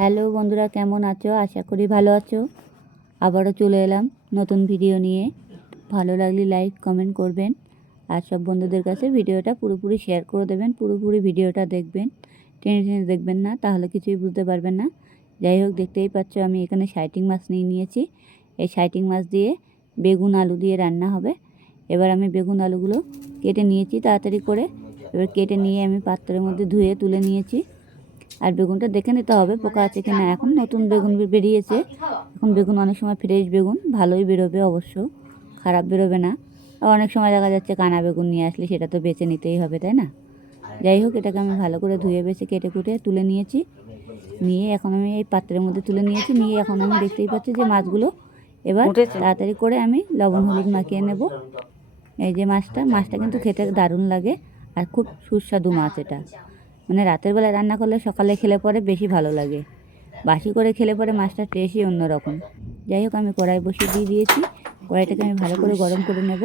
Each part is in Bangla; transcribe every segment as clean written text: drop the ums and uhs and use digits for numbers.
হ্যালো বন্ধুরা, কেমন আছো? আশা করি ভালো আছো। আবারও চলে এলাম নতুন ভিডিও নিয়ে। ভালো লাগলে লাইক কমেন্ট করবেন, আর সব বন্ধুদের কাছে ভিডিওটা পুরোপুরি শেয়ার করে দেবেন। পুরোপুরি ভিডিওটা দেখবেন, টেনে টেনে দেখবেন না, তাহলে কিছুই বুঝতে পারবেন না। যাই হোক, দেখতেই পাচ্ছ আমি এখানে সাইটিং মাছ নিয়ে নিয়েছি। এই সাইটিং মাছ দিয়ে বেগুন আলু দিয়ে রান্না হবে। এবার আমি বেগুন আলুগুলো কেটে নিয়েছি তাড়াতাড়ি করে। এবার কেটে নিয়ে আমি পাত্রের মধ্যে ধুয়ে তুলে নিয়েছি। আর বেগুনটা দেখে নিতে হবে পোকা আছে কিনা। এখন নতুন বেগুন বেরিয়েছে, এখন বেগুন অনেক সময় ফ্রেশ বেগুন ভালোই বেরোবে, অবশ্য খারাপ বেরোবে না। আর অনেক সময় দেখা যাচ্ছে কানা বেগুন নিয়ে আসলে সেটা তো বেছে নিতেই হবে, তাই না? যাই হোক, এটাকে আমি ভালো করে ধুয়ে বেছে কেটে কুটে তুলে নিয়েছি। নিয়ে এখন আমি এই পাত্রের মধ্যে তুলে নিয়েছি। নিয়ে এখন আমি দেখতেই পাচ্ছি যে মাছগুলো এবার তাড়াতাড়ি করে আমি লবণ হলুদ মাখিয়ে নেব। এই যে মাছটা কিন্তু খেতে দারুণ লাগে, আর খুব সুস্বাদু মাছ এটা। মানে রাতের বেলায় রান্না করলে সকালে খেলে পরে বেশি ভালো লাগে, বাসি করে খেলে পরে মাছটা টেস্টই অন্যরকম। যাই হোক, আমি কড়াই বসিয়ে দিয়েছি। কড়াইটাকে আমি ভালো করে গরম করে নেব।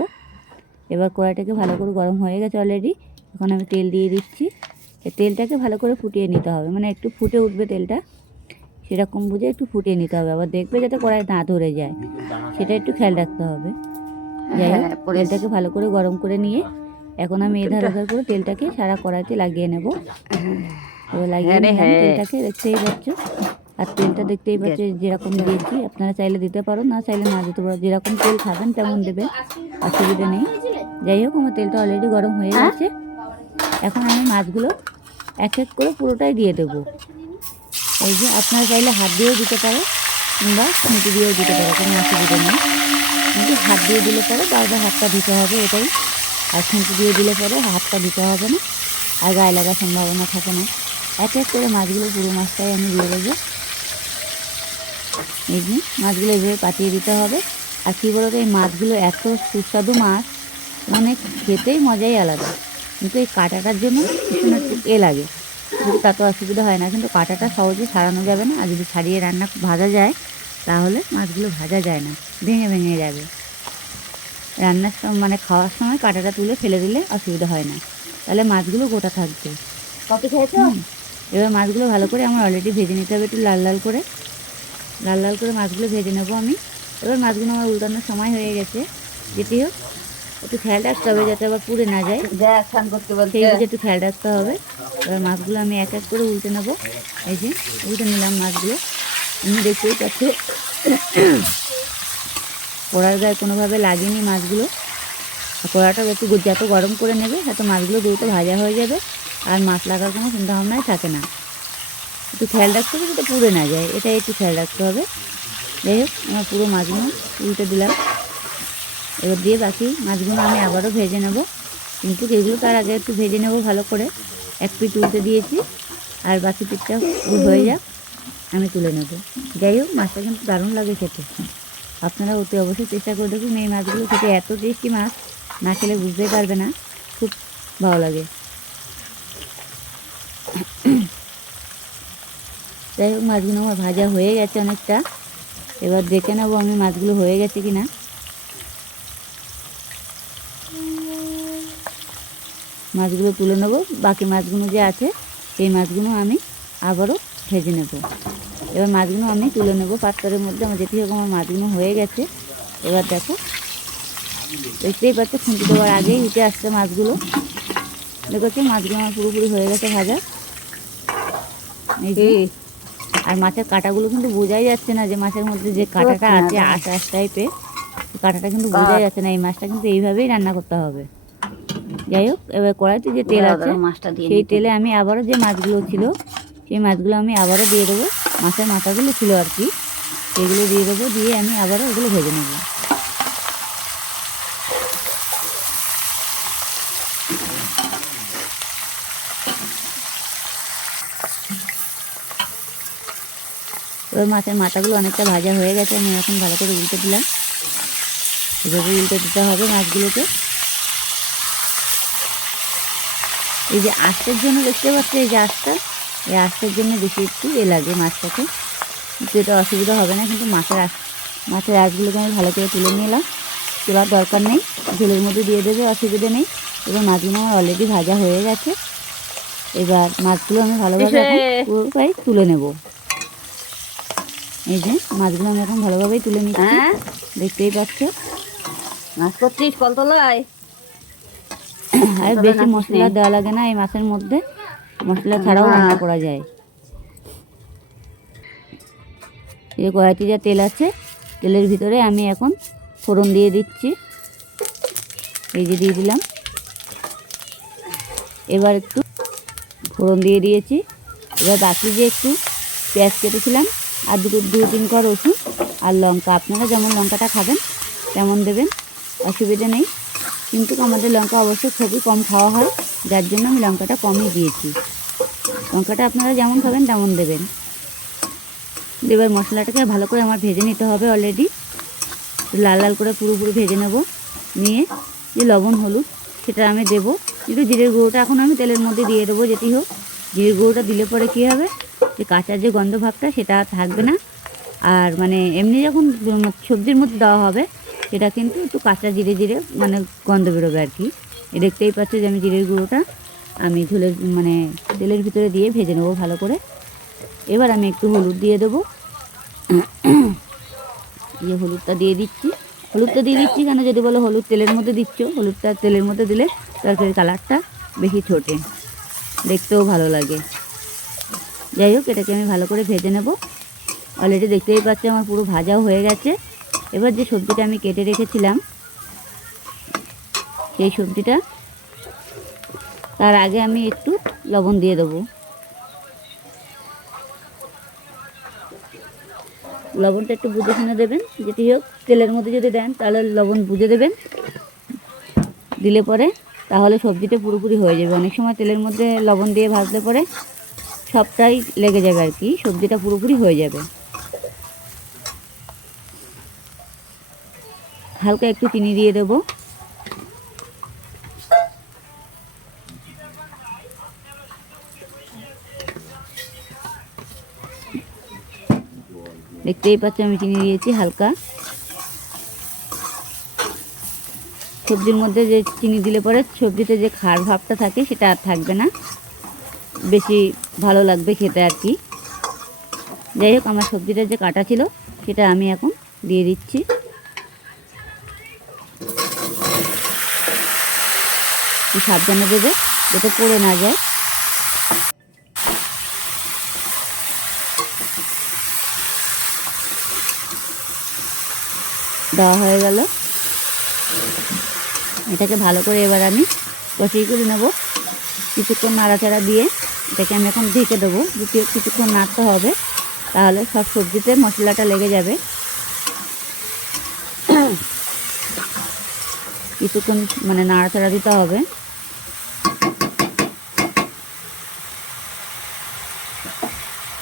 এবার কড়াইটাকে ভালো করে গরম হয়ে গেছে অলরেডি। এখন আমি তেল দিয়ে দিচ্ছি। এই তেলটাকে ভালো করে ফুটিয়ে নিতে হবে, মানে একটু ফুটে উঠবে তেলটা, সেরকম বুঝে একটু ফুটিয়ে নিতে হবে। আবার দেখবে যাতে কড়াই না ধরে যায়, সেটা একটু খেয়াল রাখতে হবে। যাই হোক, তেলটাকে ভালো করে গরম করে নিয়ে এখন আমি এধার ওধার করে তেলটাকে সারা কড়াইতে লাগিয়ে নেব। এবার লাগিয়ে নিলাম তেলটাকে, দেখতেই পাচ্ছ। আর তেলটা দেখতেই পাচ্ছ যেরকম দিয়েছি, আপনারা চাইলে দিতে পারো, না চাইলে না দিতে পারো, যেরকম তেল খাবেন তেমন দেবেন, অসুবিধা নেই। যাই হোক, আমার তেলটা অলরেডি গরম হয়ে গেছে। এখন আমি মাছগুলো এক এক করে পুরোটাই দিয়ে দেবো। এই যে আপনারা চাইলে হাত দিয়েও দিতে পারো, কিংবা খুঁটি দিয়েও দিতে পারো, কোনো অসুবিধা নেই। কিন্তু হাত দিয়ে দিলে পরে বারবার হাতটা দিতে হবে, এটাই। আর খুঁটি দিয়ে দিলে পরে হাতটা দিতে হবে না, আর গায়ে লাগার সম্ভাবনা থাকে না। এক এক করে মাছগুলো, পুরো মাছটাই আমি দিয়ে দেবো। এই যে মাছগুলো এইভাবে পাঠিয়ে দিতে হবে। আর কী বলতো, এই মাছগুলো এত সুস্বাদু মাছ, মানে খেতেই মজাই আলাদা। কিন্তু এই কাঁটাটার জন্য ভীষণ একটু লাগে, কিন্তু তাতে অসুবিধা হয় না। কিন্তু কাঁটাটা সহজে ছাড়ানো যাবে না, আর যদি ছাড়িয়ে রান্না ভাজা যায় তাহলে মাছগুলো ভাজা যায় না, ভেঙে ভেঙে যাবে। রান্নার সময় মানে খাওয়ার সময় কাঁটাটা তুলে ফেলে দিলে অসুবিধা হয় না, তাহলে মাছগুলো গোটা থাকবে। কত খেয়েছো? এবার মাছগুলো ভালো করে আমার অলরেডি ভেজে নিতে হবে, একটু লাল লাল করে। লাল লাল করে মাছগুলো ভেজে নেবো আমি। এবার মাছগুলো আমার উল্টানোর সময় হয়ে গেছে। যেটি হোক, একটু খেয়াল রাখতে হবে যাতে আবার পুড়ে না যায়, সেই বুঝে একটু খেয়াল রাখতে হবে। এবার মাছগুলো আমি এক এক করে উল্টে নেবো। এই যে উল্টে নিলাম মাছগুলো, আমি দেখতেই পাচ্ছি কড়ার গায়ে কোনোভাবে লাগেনি মাছগুলো। কড়াটা একটু যত গরম করে নেবে তত মাছগুলো দ্রুত ভাজা হয়ে যাবে, আর মাছ লাগার কোনো চিন্তা ভাবনাই থাকে না। একটু খেয়াল রাখতে হবে যাতে পুড়ে না যায়, এটাই একটু খেয়াল রাখতে হবে। যাই হোক, আমার পুরো মাছগুলো উল্টে দিলাম। এবার দিয়ে বাকি মাছগুলো আমি আবারও ভেজে নেব, কিন্তু এগুলো তার আগে একটু ভেজে নেব ভালো করে। এক পিঠ উল্টে দিয়েছি, আর বাকি পিঠটা হয়ে যাক, আমি তুলে নেব। যাই হোক, মাছটা কিন্তু দারুণ লাগে খেতে। আপনারা অতি অবশ্যই চেষ্টা করে দেখুন। এই মাছগুলো খেতে এত টেস্টি মাছ, না খেলে বুঝতেই পারবে না, খুব ভালো লাগে। যাই হোক, মাছগুলো আমার ভাজা হয়ে গেছে অনেকটা। এবার দেখে নেবো আমি মাছগুলো হয়ে গেছে কি না। মাছগুলো তুলে নেবো, বাকি মাছগুলো যে আছে সেই মাছগুলো আমি আবারও ভেজে নেব। এবার মাছগুলো আমি তুলে নেব পাত্রের মধ্যে। আমার যেটি হোক, আমার মাছগুলো হয়ে গেছে। এবার দেখো, দেখতেই পাচ্ছ খুঁটি দেওয়ার আগেই উঠে আসছে মাছগুলো। দেখেছো, মাছগুলো আমার পুরোপুরি হয়ে গেছে ভাজা। এই যে, আর মাছের কাঁটাগুলো কিন্তু বোঝাই যাচ্ছে না যে মাছের মধ্যে যে কাঁটাটা আছে আঁশ আঁশ টাইপের, কাঁটাটা কিন্তু বোঝাই যাচ্ছে না। এই মাছটা কিন্তু এইভাবেই রান্না করতে হবে। যাই হোক, এবার কড়াইতে যে তেল আছে সেই তেলে আমি আবারও যে মাছগুলো ছিল সেই মাছগুলো আমি আবারও দিয়ে দেবো। মাছের মাথাগুলো ছিল আর কি, সেগুলো দিয়ে দেবো। দিয়ে আমি আবারও ওগুলো ভেজে নেব। এবার মাছের মাথাগুলো অনেকটা ভাজা হয়ে গেছে, আমি এখন ভালো করে উল্টে দিলাম। এভাবে উল্টে দিতে হবে মাছগুলোকে। এই যে আঁশটার জন্য দেখতে পাচ্ছি, এই যে আঁশটা, এই আঁশটার জন্য বেশি একটু লাগে মাছটাকে, কিন্তু এটা অসুবিধা হবে না। কিন্তু মাছের আঁশগুলোকে আমি ভালো করে তুলে নিলাম, তোলার দরকার নেই, ঝোলের মধ্যে দিয়ে দেবে, অসুবিধা নেই। এবার মাছগুলো আমার অলরেডি ভাজা হয়ে গেছে। এবার মাছগুলো আমি ভালোভাবে এখন পুরোটাই তুলে নেব। এই যে মাছগুলো আমি এখন ভালোভাবেই তুলে নিচ্ছি। হ্যাঁ, দেখতেই পাচ্ছ। মাছ করছিস কলতলায়? আর বেশি মশলা দেওয়া লাগে না এই মাছের মধ্যে, মশলা ছাড়াও রান্না করা যায়। এই কড়াইতে যা তেল আছে, তেলের ভিতরে আমি এখন ফোড়ন দিয়ে দিচ্ছি। এই যে দিয়ে দিলাম। এবার একটু ফোড়ন দিয়ে দিয়েছি। এবার বাকি যে একটু পেঁয়াজ কেটেছিলাম আর দু তিন কোয়া রসুন আর লঙ্কা, আপনারা যেমন লঙ্কাটা খাবেন তেমন দেবেন, অসুবিধা নেই। কিন্তু আমাদের লঙ্কা অবশ্যই খুবই কম খাওয়া হয়, যার জন্য আমি লঙ্কাটা কমই দিয়েছি। লঙ্কাটা আপনারা যেমন খাবেন তেমন দেবেন। এবার মশলাটাকে ভালো করে আমার ভেজে নিতে হবে। অলরেডি লাল লাল করে পুরোপুরি ভেজে নেব। নিয়ে যে লবণ হলুদ সেটা আমি দেবো। কিন্তু জিরের গুঁড়োটা এখন আমি তেলের মধ্যে দিয়ে দেবো। যেটি হোক, জিরের গুঁড়োটা দিলে পরে কী হবে, যে কাঁচার যে গন্ধ ভাবটা সেটা থাকবে না। আর মানে এমনি যখন সবজির মধ্যে দেওয়া হবে সেটা কিন্তু একটু কাঁচা জিরে জিরে মানে গন্ধ বেরোবে আর কি। দেখতেই পাচ্ছ যে আমি জিরের গুঁড়োটা আমি ঝোলের মানে তেলের ভিতরে দিয়ে ভেজে নেবো ভালো করে। এবার আমি একটু হলুদ দিয়ে দেবো। যে হলুদটা দিয়ে দিচ্ছি। হলুদটা দিয়ে দিচ্ছি কেন, যদি বলো হলুদ তেলের মধ্যে দিচ্ছ, হলুদটা তেলের মধ্যে দিলে তরকারির কালারটা বেশি ছোটে, দেখতেও ভালো লাগে। যাই হোক, এটাকে আমি ভালো করে ভেজে নেব। অলরেডি দেখতেই পাচ্ছি আমার পুরো ভাজাও হয়ে গেছে। এবার যে সবজিটা আমি কেটে রেখেছিলাম সেই সবজিটা, তার আগে আমি একটু লবণ দিয়ে দেবো। লবণটা একটু বুঝে শুনে দেবেন। যেটি হোক, তেলের মধ্যে যদি দেন তাহলে লবণ বুঝে দেবেন, দিলে পরে তাহলে সবজিটা পুরোপুরি হয়ে যাবে। অনেক সময় তেলের মধ্যে লবণ দিয়ে ভাজলে পরে সবটাই লেগে যাবে আর কি, সবজিটা পুরোপুরি হয়ে যাবে। হালকা একটু চিনি দিয়ে দেবো। দেখতেই পাচ্ছ আমি চিনি দিয়েছি হালকা। সবজির মধ্যে যে চিনি দিলে পরে সবজিতে যে খার ভাবটা থাকে সেটা আর থাকবে না, বেশি ভালো লাগবে খেতে আর কি। যাই হোক, আমার সবজিটা যে কাটা ছিল সেটা আমি এখন দিয়ে দিচ্ছি। সাবধানে দেবে যাতে পড়ে না যায়। দেওয়া হয়ে গেল। এটাকে ভালো করে এবার আমি কষিয়ে করে নেব। কিছুক্ষণ নাড়াচাড়া দিয়ে এটাকে আমি এখন ঢেকে দেবো। দ্বিতীয় কিছুক্ষণ নাড়তে হবে, তাহলে সব সবজিতে মশলাটা লেগে যাবে। কিছুক্ষণ মানে নাড়াচাড়া দিতে হবে।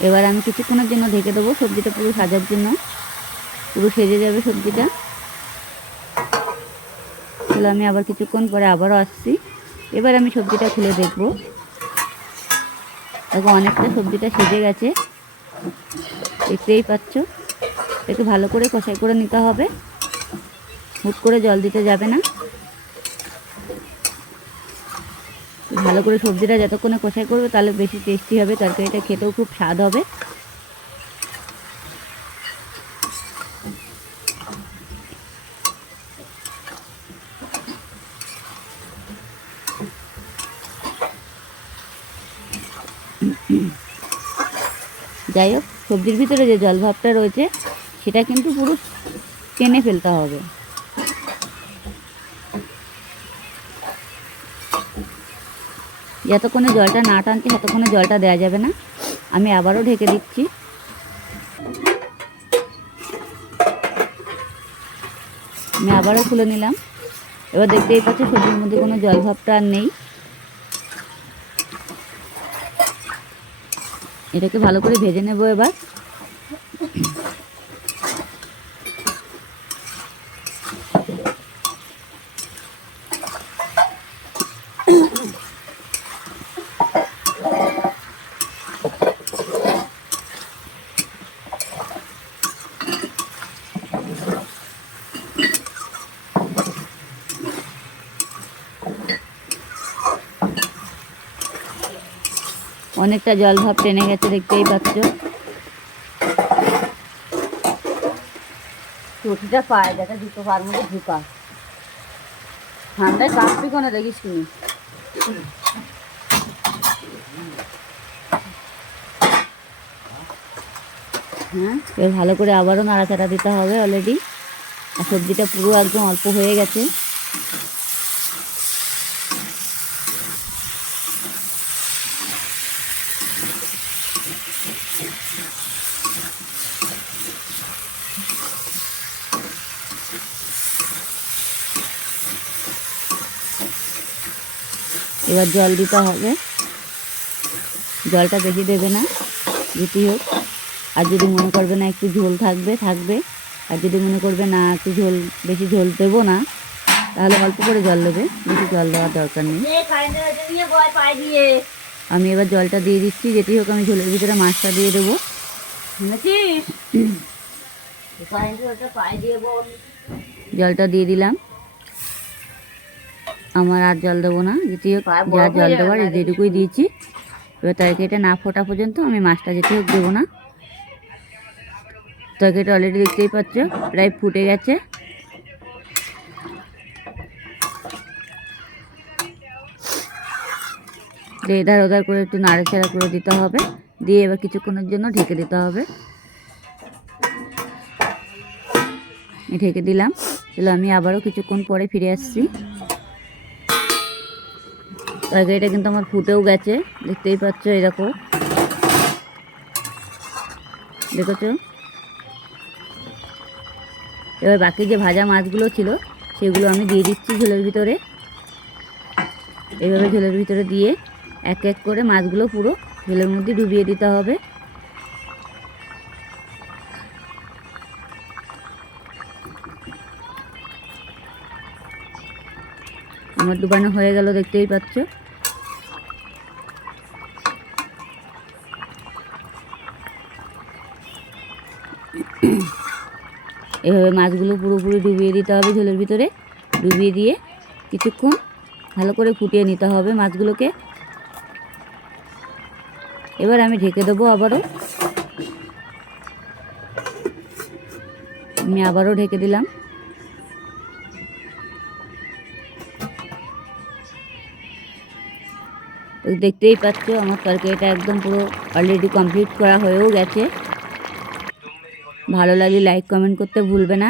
এবার আমি কিছুক্ষণের জন্য ঢেকে দেবো, সবজিটা পুরো সাজার জন্য। পুরো সেজে যাবে সবজিটা। তাহলে আমি আবার কিছুক্ষণ পরে আবারও আসছি। এবার আমি সবজিটা খুলে দেখবো। দেখো অনেকটা সবজিটা সেজে গেছে, দেখতেই পাচ্ছ। এটাকে ভালো করে কষাই করে নিতে হবে, হুট করে জল দিতে যাবে না। ভালো করে সবজিটা যতক্ষণে কষাই করবে তাহলে বেশি টেস্টি হবে, তরকারিটা খেতেও খুব স্বাদ হবে। যাই হোক, সবজির ভিতরে যে জল ভাবটা রয়েছে সেটা কিন্তু পুরো টেনে ফেলতে হবে। যতক্ষণে জলটা না টানছে ততক্ষণে জলটা দেওয়া যাবে না। আমি আবারও ঢেকে দিচ্ছি। আমি আবারও খুলে নিলাম। এবার দেখতেই পাচ্ছি সবজির মধ্যে কোনো জল ভাবটা আর নেই। এটাকে ভালো করে ভেজে নেব এবার। অনেকটা জল ভাব টেনে গেছে, দেখতেই পাচ্ছ। বটিটা পায় যাতে দুটো পার মধ্যে ঢুকা ঠান্ডায় কাঁপবি কোনো দেখিস শুনি। হ্যাঁ, এবার ভালো করে আবারও নাড়াচাড়া দিতে হবে। অলরেডি আর সবজিটা পুরো একদম অল্প হয়ে গেছে। এবার জল দিতে হবে, জলটা বেশি দেবে না যেটি হোক। আর যদি মনে করবে না একটু ঝোল থাকবে থাকবে, আর যদি মনে করবে না একটু ঝোল বেশি ঝোল দেবো না, তাহলে অল্প করে জল দেবে, বেশি জল দেওয়ার দরকার নেই। আমি এবার জলটা দিয়ে দিচ্ছি। যেটি হোক আমি ঝোলের ভিতরে মাছটা দিয়ে দেবো। জলটা দিয়ে দিলাম, আমার আর জল দেবো না। যেটি হোক যা জল দেওয়ার যেটুকুই দিয়েছি। এবার তরকারিটা না ফোটা পর্যন্ত আমি মাছটা যেটি হোক দেবো না। তরকারিটা অলরেডি দেখতেই পাচ্ছ প্রায় ফুটে গেছে। এধার ওধার করে একটু নাড়াচাড়া করে দিতে হবে, দিয়ে এবার কিছুক্ষণের জন্য ঢেকে দিতে হবে। ঢেকে দিলাম। তাহলে আমি আবারও কিছুক্ষণ পরে ফিরে আসছি। তরকারিটা কিন্তু আমার ফুটেও গেছে, দেখতেই পাচ্ছ। এরকম দেখেছো। এবার বাকি যে ভাজা মাছগুলো ছিল সেগুলো আমি দিয়ে দিচ্ছি ঝোলের ভিতরে। এইভাবে ঝোলের ভিতরে দিয়ে এক এক করে মাছগুলো পুরো ঝোলের মধ্যে ডুবিয়ে দিতে হবে। আমার ডুবানো হয়ে গেল, দেখতেই পাচ্ছ। এভাবে মাছগুলো পুরোপুরি ডুবিয়ে দিতে হবে ঝোলের ভিতরে। ডুবিয়ে দিয়ে কিছুক্ষণ ভালো করে ফুটিয়ে নিতে হবে মাছগুলোকে। এবার আমি ঢেকে দেবো আবারও। আমি আবারও ঢেকে দিলাম। দেখতেই পাচ্ছ আমার তরকারিটা একদম পুরো অলরেডি কমপ্লিট করা হয়েও গেছে। ভালো লাগলে লাইক কমেন্ট করতে ভুলবে না।